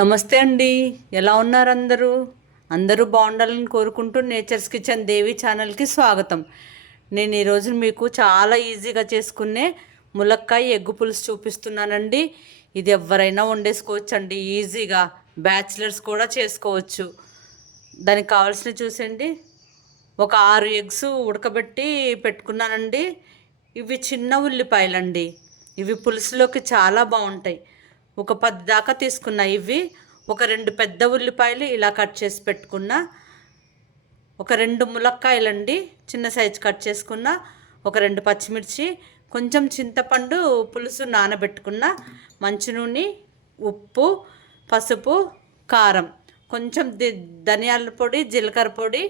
నమస్తే అండి. ఎలా ఉన్నారు అందరూ? అందరూ బాగుండాలని కోరుకుంటూ నేచర్స్ కిచెన్ దేవి ఛానల్కి స్వాగతం. నేను ఈరోజు మీకు చాలా ఈజీగా చేసుకునే ములక్కాయ ఎగ్గు పులుసు చూపిస్తున్నానండి. ఇది ఎవరైనా వండేసుకోవచ్చు అండి ఈజీగా. బ్యాచిలర్స్ కూడా చేసుకోవచ్చు. దానికి కావాల్సినవి చూసండి. ఒక 6 ఎగ్స్ ఉడకబెట్టి పెట్టుకున్నానండి. ఇవి చిన్న ఉల్లిపాయలండి. ఇవి పులుసులోకి చాలా బాగుంటాయి. ఒక 10 దాకా తీసుకున్నా. ఇవి ఒక 2 పెద్ద ఉల్లిపాయలు ఇలా కట్ చేసి పెట్టుకున్నా. ఒక 2 ములక్కాయలండి చిన్న సైజు కట్ చేసుకున్న. ఒక 2 పచ్చిమిర్చి, కొంచెం చింతపండు పులుసు నానబెట్టుకున్న, మంచినూనె, ఉప్పు, పసుపు, కారం, కొంచెం ధనియాల పొడి, జీలకర్ర పొడి,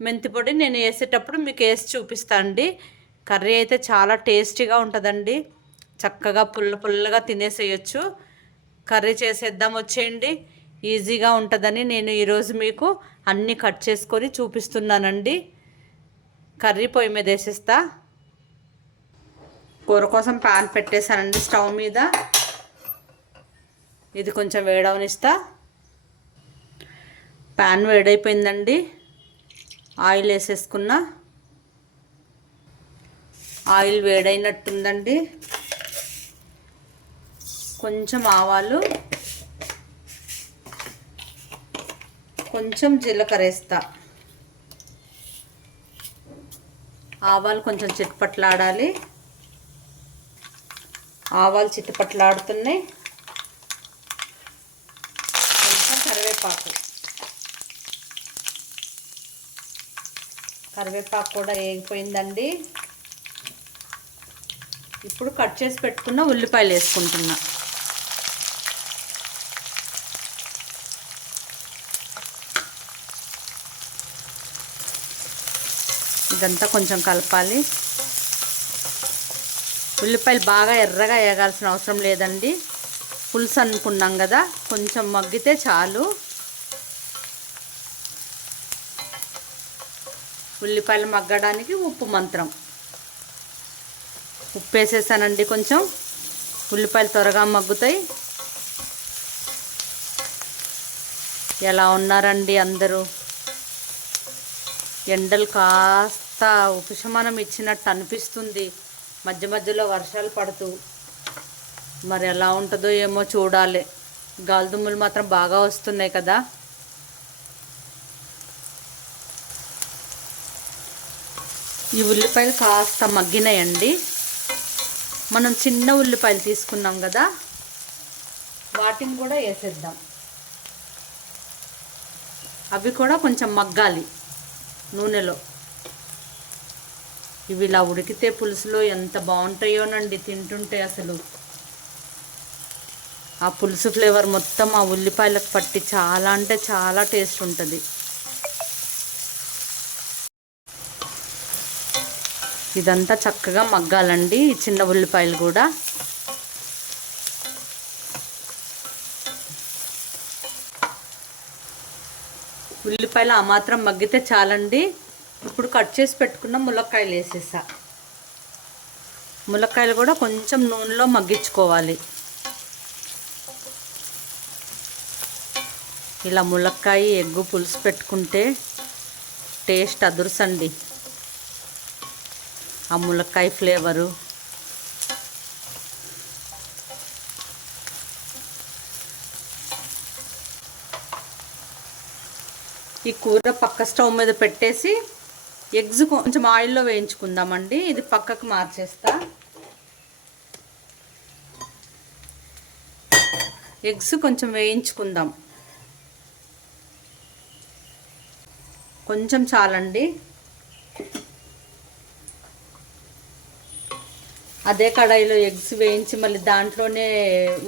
మెంతి పొడి నేను వేసేటప్పుడు మీకు వేసి చూపిస్తాను అండి. కర్రీ అయితే చాలా టేస్టీగా ఉంటుందండి. చక్కగా పుల్లగా తినేసేయచ్చు. కర్రీ చేసేద్దాం వచ్చేయండి. ఈజీగా ఉంటుందని నేను ఈరోజు మీకు అన్నీ కట్ చేసుకొని చూపిస్తున్నానండి. కర్రీ పొయ్యి మీద వేసేస్తా. కూర కోసం ప్యాన్ పెట్టేశానండి స్టవ్ మీద. ఇది కొంచెం వేడవనిస్తా. ప్యాన్ వేడైపోయిందండి. ఆయిల్ వేసేసుకున్నా. ఆయిల్ వేడైనట్టుందండి. కొంచెం ఆవాలు, కొంచెం జీలకర్ర వేస్తా. ఆవాలు కొంచెం చిట్పట్లాడాలి. ఆవాలు చిట్పట్లాడుతున్నాయి. కొంచెం కరివేపాకు కూడా వేగిపోయిందండి. ఇప్పుడు కట్ చేసి పెట్టుకున్న ఉల్లిపాయలు వేసుకుంటున్నా. ఇదంతా కొంచెం కలపాలి. ఉల్లిపాయలు బాగా ఎర్రగా వేగాల్సిన అవసరం లేదండి. పులుసు అనుకున్నాం కదా, కొంచెం మగ్గితే చాలు. ఉల్లిపాయలు మగ్గడానికి ఉప్పు మంత్రం. ఉప్పు వేసేసానండి. కొంచెం ఉల్లిపాయలు త్వరగా మగ్గుతాయి. ఎలా ఉన్నారండి అందరూ? ఎండలు కాస్త ఉపశమనం ఇచ్చినట్టు అనిపిస్తుంది. మధ్య మధ్యలో వర్షాలు పడుతూ. మరి ఎలా ఉంటుందో ఏమో చూడాలి. గాలిదుమ్ములు మాత్రం బాగా వస్తున్నాయి కదా. ఈ ఉల్లిపాయలు కాస్త మగ్గినాయండి. మనం చిన్న ఉల్లిపాయలు తీసుకున్నాం కదా, వాటిని కూడా వేసేద్దాం. అవి కూడా కొంచెం మగ్గాలి నూనెలో. ఇవి ఇలా ఉడికితే పులుసులో ఎంత బాగుంటాయోనండి తింటుంటే. అసలు ఆ పులుసు ఫ్లేవర్ మొత్తం ఆ ఉల్లిపాయలకు పట్టి చాలా అంటే చాలా టేస్ట్ ఉంటుంది. ఇదంతా చక్కగా మగ్గాలండి. ఈ చిన్న ఉల్లిపాయలు కూడా. ఉల్లిపాయలు ఆ మాత్రం మగ్గితే చాలండి. ఇప్పుడు కట్ చేసి పెట్టుకున్న ములక్కాయలు వేసేసా. ములక్కాయలు కూడా కొంచెం నూనెలో మగ్గించుకోవాలి. ఇలా ములక్కాయ ఎగ్గు పులుసు పెట్టుకుంటే టేస్ట్ అదుర్సండి. ఆ ములక్కాయ ఫ్లేవరు. ఈ కూర పక్క స్టవ్ మీద పెట్టేసి ఎగ్స్ కొంచెం ఆయిల్లో వేయించుకుందామండి. ఇది పక్కకు మార్చేస్తా. ఎగ్స్ కొంచెం వేయించుకుందాం. కొంచెం చాలండి. అదే కడాయిలో ఎగ్స్ వేయించి మళ్ళీ దాంట్లోనే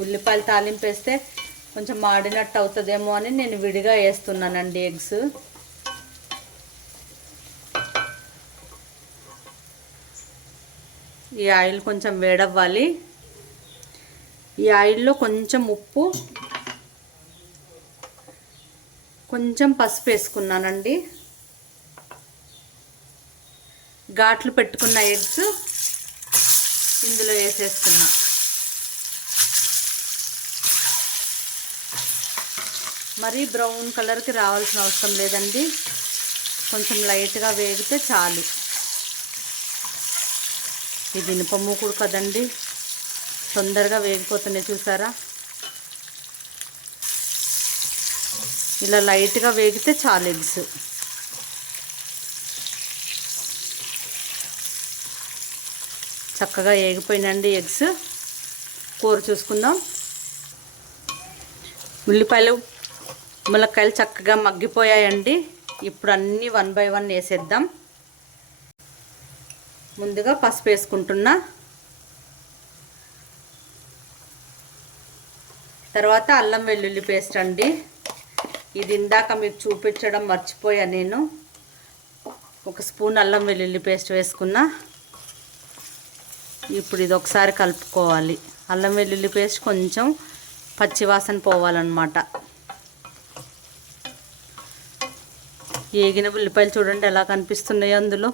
ఉల్లిపాయలు తాలింపు వేస్తే కొంచెం మాడినట్టు అవుతుందేమో అని నేను విడిగా వేస్తున్నానండి ఎగ్స్. ఈ ఆయిల్ కొంచెం వేడవ్వాలి. ఈ ఆయిల్లో కొంచెం ఉప్పు, కొంచెం పసుపు వేసుకున్నానండి. ఘాట్లు పెట్టుకున్న ఎగ్స్ ఇందులో వేసేస్తున్నా. మరీ బ్రౌన్ కలర్కి రావాల్సిన అవసరం లేదండి, కొంచెం లైట్గా వేగితే చాలు. ఇది ఇనుప మూకుడు కదండి, తొందరగా వేగిపోతున్నాయి చూసారా. ఇలా లైట్గా వేగితే చాలు ఎగ్స్. చక్కగా వేగిపోయినండి ఎగ్స్. కూర చూసుకుందాం. ఉల్లిపాయలు ములక్కాయలు చక్కగా మగ్గిపోయాయండి. ఇప్పుడు అన్నీ 1 బై 1 వేసేద్దాం. ముందుగా పసుపు వేసుకుంటున్నా, తర్వాత అల్లం వెల్లుల్లి పేస్ట్ అండి. ఇది ఇందాక మీకు చూపించడం మర్చిపోయా నేను. 1 స్పూన్ అల్లం వెల్లుల్లి పేస్ట్ వేసుకున్నా. ఇప్పుడు ఇది ఒకసారి కలుపుకోవాలి. అల్లం వెల్లుల్లి పేస్ట్ కొంచెం పచ్చివాసన పోవాలన్నమాట. ఏగిన ఉల్లిపాయలు చూడండి ఎలా కనిపిస్తున్నాయో, అందులో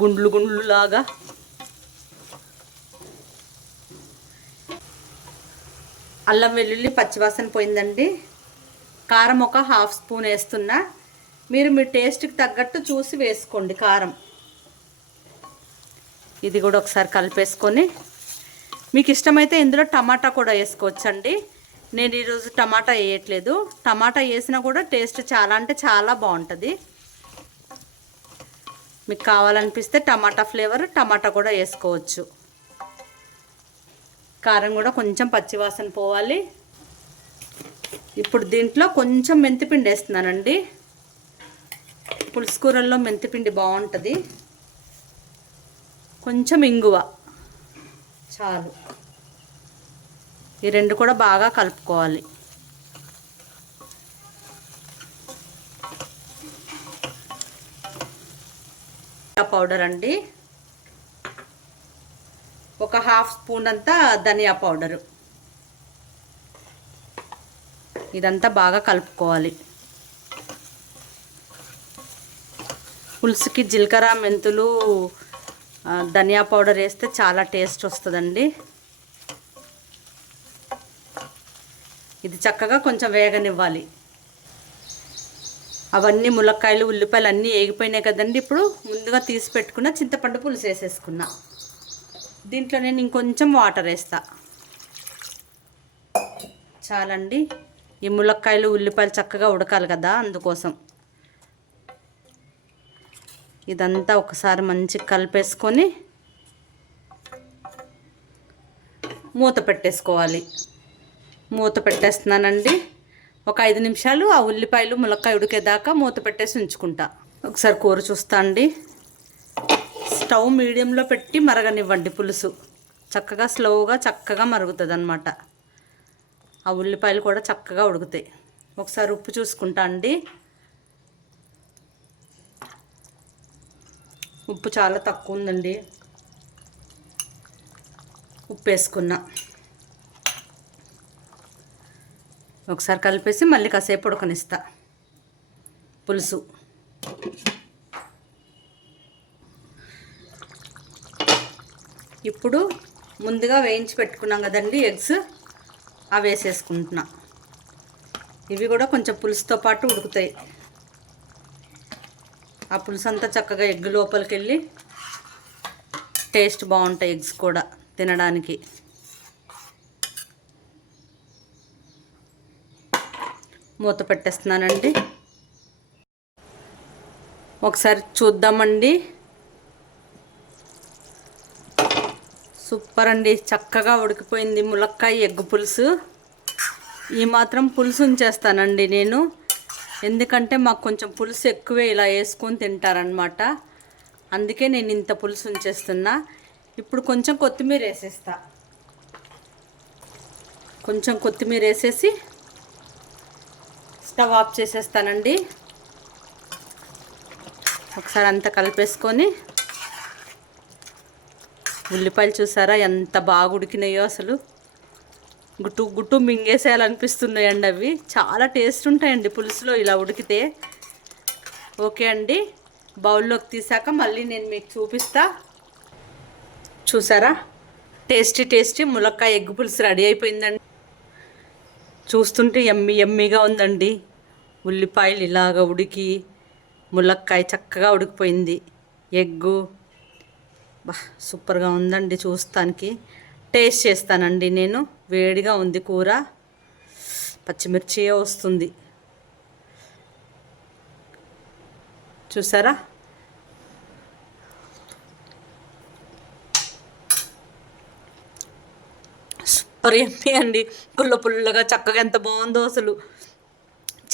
గుండ్లు గుండ్లు లాగా. అల్లం వెల్లుల్లి పచ్చివాసన పోయిందండి. కారం 1/2 స్పూన్ వేస్తున్నా. మీరు మీ టేస్ట్కి తగ్గట్టు చూసి వేసుకోండి కారం. ఇది కూడా ఒకసారి కలిపేసుకొని, మీకు ఇష్టమైతే ఇందులో టమాటా కూడా వేసుకోవచ్చండి. నేను ఈరోజు టమాటా వేయట్లేదు. టమాటా వేసినా కూడా టేస్ట్ చాలా అంటే చాలా బాగుంటుంది. మీకు కావాలనిపిస్తే టమాటా ఫ్లేవర్ టమాటా కూడా వేసుకోవచ్చు. కారం కూడా కొంచెం పచ్చివాసన పోవాలి. ఇప్పుడు దీంట్లో కొంచెం మెంతిపిండి వేస్తున్నానండి. పులుసు కూరల్లో మెంతిపిండి బాగుంటుంది. కొంచెం ఇంగువ చాలు. ఈ రెండు కూడా బాగా కలుపుకోవాలి. పౌడర్ అండి, 1/2 స్పూన్ అంతా ధనియా పౌడరు. ఇదంతా బాగా కలుపుకోవాలి. పులుసుకి జీలకర్ర మెంతులు ధనియా పౌడర్ వేస్తే చాలా టేస్ట్ వస్తుందండి. ఇది చక్కగా కొంచెం వేగనివ్వాలి. అవన్నీ ములక్కాయలు ఉల్లిపాయలు అన్నీ వేగిపోయినాయి కదండి. ఇప్పుడు ముందుగా తీసి పెట్టుకున్న చింతపండు పులుసు వేసేసుకున్నా. దీంట్లో నేను ఇంకొంచెం వాటర్ వేస్తా. చాలండి. ఈ ములక్కాయలు ఉల్లిపాయలు చక్కగా ఉడకాలి కదా, అందుకోసం. ఇదంతా ఒకసారి మంచిగా కలిపేసుకొని మూత పెట్టేసుకోవాలి. మూత పెట్టేస్తున్నానండి. ఒక 5 నిమిషాలు ఆ ఉల్లిపాయలు ములక్కాయ ఉడికేదాకా మూత పెట్టేసి ఉంచుకుంటా. ఒకసారి కూర చూస్తా అండి. స్టవ్ మీడియంలో పెట్టి మరగనివ్వండి. పులుసు చక్కగా స్లోగా చక్కగా మరుగుతుంది అన్నమాట. ఆ ఉల్లిపాయలు కూడా చక్కగా ఉడుకుతాయి. ఒకసారి ఉప్పు చూసుకుంటా అండి. ఉప్పు చాలా తక్కువ ఉందండి. ఉప్పు వేసుకున్నా. ఒకసారి కలిపేసి మళ్ళీ కాసేపు ఉడకనిస్తా పులుసు. ఇప్పుడు ముందుగా వేయించి పెట్టుకున్నాం కదండి ఎగ్స్, అవి వేసేసుకుంటున్నా. ఇవి కూడా కొంచెం పులుసుతో పాటు ఉడుకుతాయి. ఆ పులుసు అంతా చక్కగా ఎగ్ లోపలికి వెళ్ళి టేస్ట్ బాగుంటాయి ఎగ్స్ కూడా తినడానికి. మూత పెట్టేస్తున్నానండి. ఒకసారి చూద్దామండి. సూపర్ అండి, చక్కగా ఉడికిపోయింది ములక్కాయ ఎగ్ పులుసు. ఈ మాత్రం పులుసు ఉంచేస్తానండి నేను, ఎందుకంటే మాకు కొంచెం పులుసు ఎక్కువే ఇలా వేసుకొని తింటారనమాట. అందుకే నేను ఇంత పులుసు ఉంచేస్తున్నా. ఇప్పుడు కొంచెం కొత్తిమీర వేసేస్తా. కొంచెం కొత్తిమీర వేసేసి స్టవ్ ఆఫ్ చేసేస్తానండి. ఒకసారి అంతా కలిపేసుకొని, ఉల్లిపాయలు చూసారా ఎంత బాగా ఉడికినాయో, అసలు గుట్టు గుట్టు మింగేసేయాలనిపిస్తున్నాయండి. అవి చాలా టేస్ట్ ఉంటాయండి పులుసులో ఇలా ఉడికితే. ఓకే అండి, బౌల్లోకి తీసాక మళ్ళీ నేను మీకు చూపిస్తా. చూసారా టేస్టీ టేస్టీ ములక్కాయ ఎగ్ పులుసు రెడీ అయిపోయిందండి. చూస్తుంటే ఎమ్మి ఎమ్మిగా ఉందండి. ఉల్లిపాయలు ఇలాగ ఉడికి ములక్కాయ చక్కగా ఉడికిపోయింది. ఎగ్గు బా సూపర్గా ఉందండి. చూస్తానికి టేస్ట్ చేస్తానండి నేను. వేడిగా ఉంది కూర, పచ్చిమిర్చి వస్తుంది చూసారా. సూపర్ ఎమ్మి అండి. పుల్ల పుల్లగా చక్కగా ఎంత బాగుందో అసలు.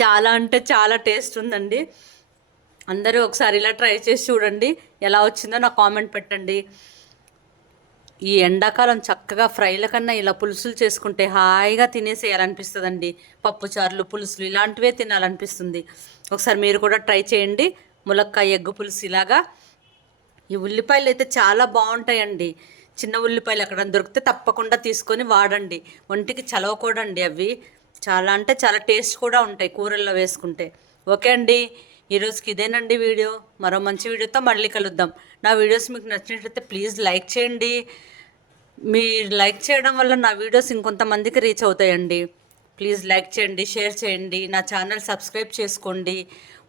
చాలా అంటే చాలా టేస్ట్ ఉందండి. అందరూ ఒకసారి ఇలా ట్రై చేసి చూడండి. ఎలా వచ్చిందో నాకు కామెంట్ పెట్టండి. ఈ ఎండాకాలం చక్కగా ఫ్రైల కన్నా ఇలా పులుసులు చేసుకుంటే హాయిగా తినేసేయాలనిపిస్తుందండి. పప్పుచారులు, పులుసులు ఇలాంటివే తినాలనిపిస్తుంది. ఒకసారి మీరు కూడా ట్రై చేయండి. ములక్కాయ ఎగ్గు పులుసు ఇలాగా. ఈ ఉల్లిపాయలు అయితే చాలా బాగుంటాయండి. చిన్న ఉల్లిపాయలు ఎక్కడ దొరికితే తప్పకుండా తీసుకొని వాడండి. ఒంటికి చలవకూడండి అవి. చాలా అంటే చాలా టేస్ట్ కూడా ఉంటాయి కూరల్లో వేసుకుంటే. ఓకే అండి, ఈరోజుకి ఇదేనండి వీడియో. మరో మంచి వీడియోతో మళ్ళీ కలుద్దాం. నా వీడియోస్ మీకు నచ్చినట్లయితే ప్లీజ్ లైక్ చేయండి. మీరు లైక్ చేయడం వల్ల నా వీడియోస్ ఇంకొంతమందికి రీచ్ అవుతాయండి. ప్లీజ్ లైక్ చేయండి, షేర్ చేయండి, నా ఛానల్ సబ్స్క్రైబ్ చేసుకోండి.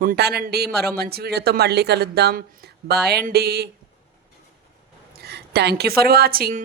ఉంటానండి, మరో మంచి వీడియోతో మళ్ళీ కలుద్దాం. బాయ్ అండి. Thank you for watching.